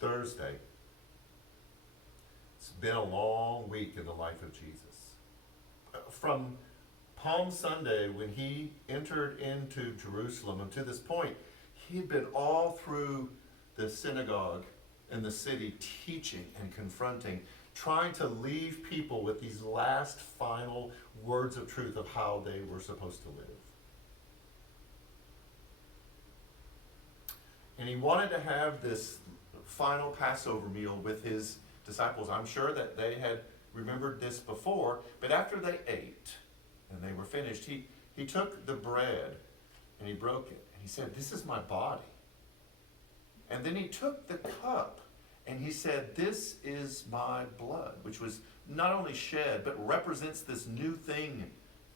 Thursday. It's been a long week in the life of Jesus. From Palm Sunday, when he entered into Jerusalem, and to this point, he'd been all through the synagogue in the city teaching and confronting, trying to leave people with these last final words of truth of how they were supposed to live. And he wanted to have this final Passover meal with his disciples. I'm sure that they had remembered this before, but after they ate and they were finished, he took the bread and he broke it. And he said, "This is my body." And then he took the cup and he said, "This is my blood," which was not only shed, but represents this new thing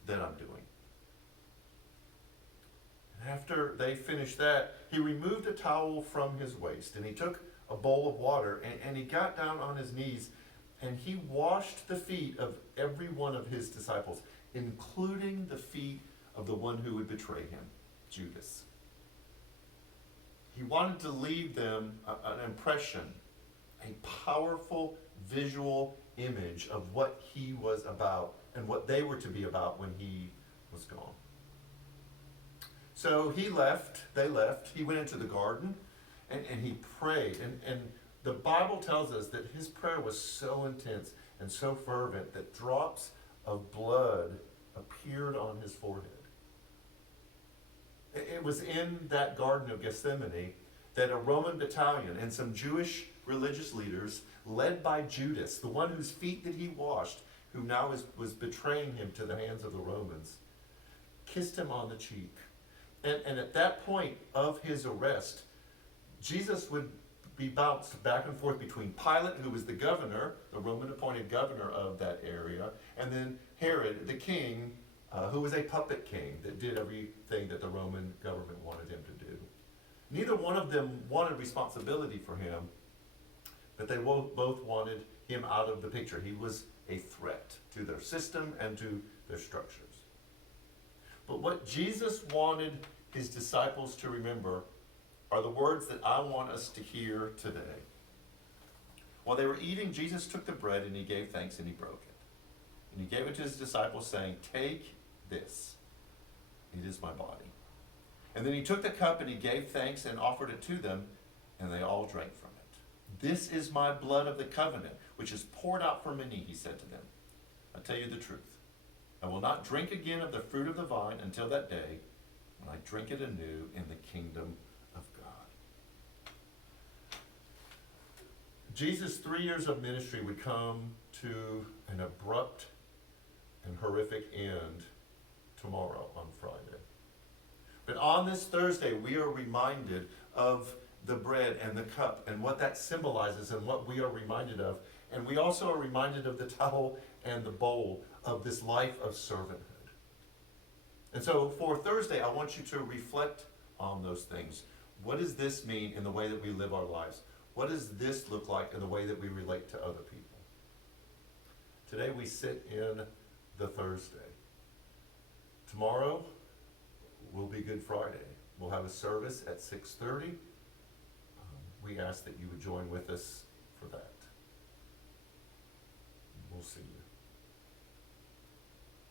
that I'm doing. And after they finished that, he removed a towel from his waist and he took a bowl of water and he got down on his knees and he washed the feet of every one of his disciples, including the feet of the one who would betray him, Judas. He wanted to leave them an impression, a powerful visual image of what he was about and what they were to be about when he was gone. So they left, he went into the garden and he prayed. And the Bible tells us that his prayer was so intense and so fervent that drops of blood appeared on his forehead. It was in that Garden of Gethsemane that a Roman battalion and some Jewish religious leaders, led by Judas, the one whose feet that he washed, who now was betraying him to the hands of the Romans, kissed him on the cheek. And at that point of his arrest, Jesus would be bounced back and forth between Pilate, who was the governor, the Roman appointed governor of that area, and then Herod, the king, who was a puppet king that did everything that the Roman government wanted him to do. Neither one of them wanted responsibility for him, but they both wanted him out of the picture. He was a threat to their system and to their structures. But what Jesus wanted his disciples to remember are the words that I want us to hear today. While they were eating, Jesus took the bread and he gave thanks and he broke it. And he gave it to his disciples, saying, "Take this, it is my body." And then he took the cup and he gave thanks and offered it to them, and they all drank from it. "This is my blood of the covenant, which is poured out for many," he said to them. "I tell you the truth. I will not drink again of the fruit of the vine until that day when I drink it anew in the kingdom of God." Jesus' 3 years of ministry would come to an abrupt and horrific end tomorrow on Friday. But on this Thursday, we are reminded of the bread and the cup and what that symbolizes and what we are reminded of. And we also are reminded of the towel and the bowl of this life of servanthood. And so for Thursday, I want you to reflect on those things. What does this mean in the way that we live our lives? What does this look like in the way that we relate to other people? Today we sit in the Thursday. Tomorrow will be Good Friday. We'll have a service at 6:30. We ask that you would join with us for that. We'll see you.